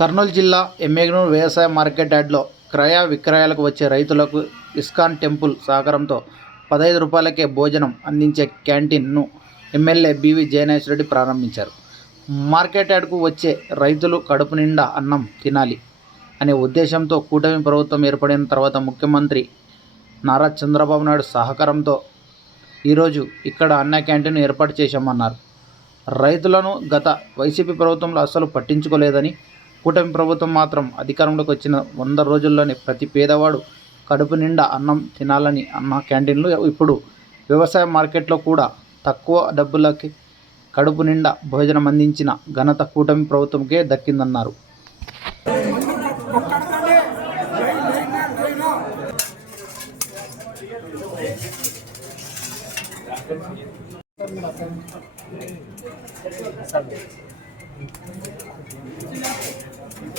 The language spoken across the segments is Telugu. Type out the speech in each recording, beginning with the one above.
కర్నూలు జిల్లా ఎమ్మెగనూరు వ్యవసాయ మార్కెట్ యార్డ్లో క్రయ విక్రయాలకు వచ్చే రైతులకు ఇస్కాన్ టెంపుల్ సహకారంతో పదహైదు రూపాయలకే భోజనం అందించే క్యాంటీన్ను ఎమ్మెల్యే బివి జయనేశ్వరరెడ్డి ప్రారంభించారు. మార్కెట్ యార్డ్కు వచ్చే రైతులు కడుపు నిండా అన్నం తినాలి అనే ఉద్దేశంతో కూటమి ప్రభుత్వం ఏర్పడిన తర్వాత ముఖ్యమంత్రి నారా చంద్రబాబు నాయుడు సహకారంతో ఈరోజు ఇక్కడ అన్న క్యాంటీన్ ఏర్పాటు చేశామన్నారు. రైతులను గత వైసీపీ ప్రభుత్వంలో అస్సలు పట్టించుకోలేదని కూటమి ప్రభుత్వం మాత్రం అధికారంలోకి వచ్చిన వంద రోజుల్లోనే ప్రతి పేదవాడు కడుపు నిండా అన్నం తినాలని అన్న క్యాంటీన్లు ఇప్పుడు వ్యవసాయ మార్కెట్లో కూడా తక్కువ డబ్బులకి కడుపు నిండా భోజనం అందించిన ఘనత కూటమి ప్రభుత్వంకే దక్కిందన్నారు.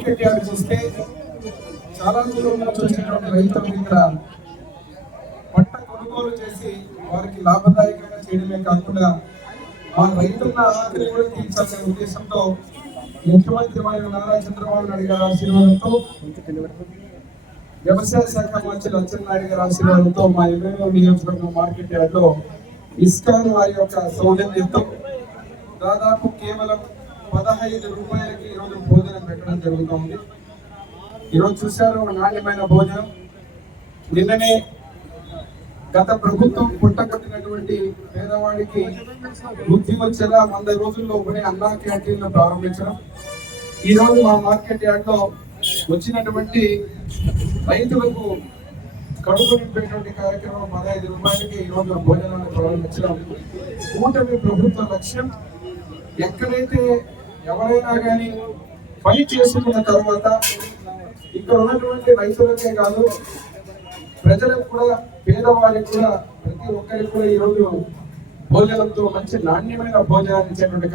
మార్కెట్ యార్డ్ చూస్తే చాలా దూరం నుంచి వచ్చినటువంటి రైతులు ఇక్కడ పంట కొనుగోలు చేసి వారికి లాభదాయకంగా చేయడమే కాకుండా ఆ రైతుల ఆకలి కూడా తీర్చాలనే ఉద్దేశంతో ముఖ్యమంత్రి వారి నారా చంద్రబాబు నాయుడు గారి ఆశీర్వాదంతో వ్యవసాయ శాఖ మంత్రి నాయుడు గారి ఆశీర్వాదంతో మా ఎమ్మెల్యే నియోజకవర్గం మార్కెట్ యార్డ్లో ఇస్కాన్ వారి యొక్క సౌజన్యంతో దాదాపు కేవలం పదహైదు రూపాయలకి ఈరోజు భోజనం పెట్టడం జరుగుతుంది. ఈరోజు చూశారు నాణ్యమైన భోజనం. నిన్ననే గత ప్రభుత్వం పుట్టగొట్టినటువంటి పేదవాడికి బుద్ధి వచ్చేలా వంద రోజుల్లో ఒకనే అన్నా క్యాంటీన్లు ప్రారంభించడం. ఈ రోజు మా మార్కెట్ యార్డ్లో వచ్చినటువంటి రైతులకు కడుపు నింపేటువంటి కార్యక్రమం పదహైదు రూపాయలకి ఈ రోజు భోజనాన్ని ప్రారంభించడం. కూటమి ప్రభుత్వ లక్ష్యం ఎక్కడైతే ఎవరైనా కానీ పని చేసుకున్న తర్వాత ఇక్కడ ఉన్నటువంటి రైతులకే కాదు ప్రజలకు కూడా పేదవారికి కూడా ప్రతి ఒక్కరికి కూడా ఈరోజు భోజనంతో మంచి నాణ్యమైన భోజనాన్ని ఇచ్చేటువంటి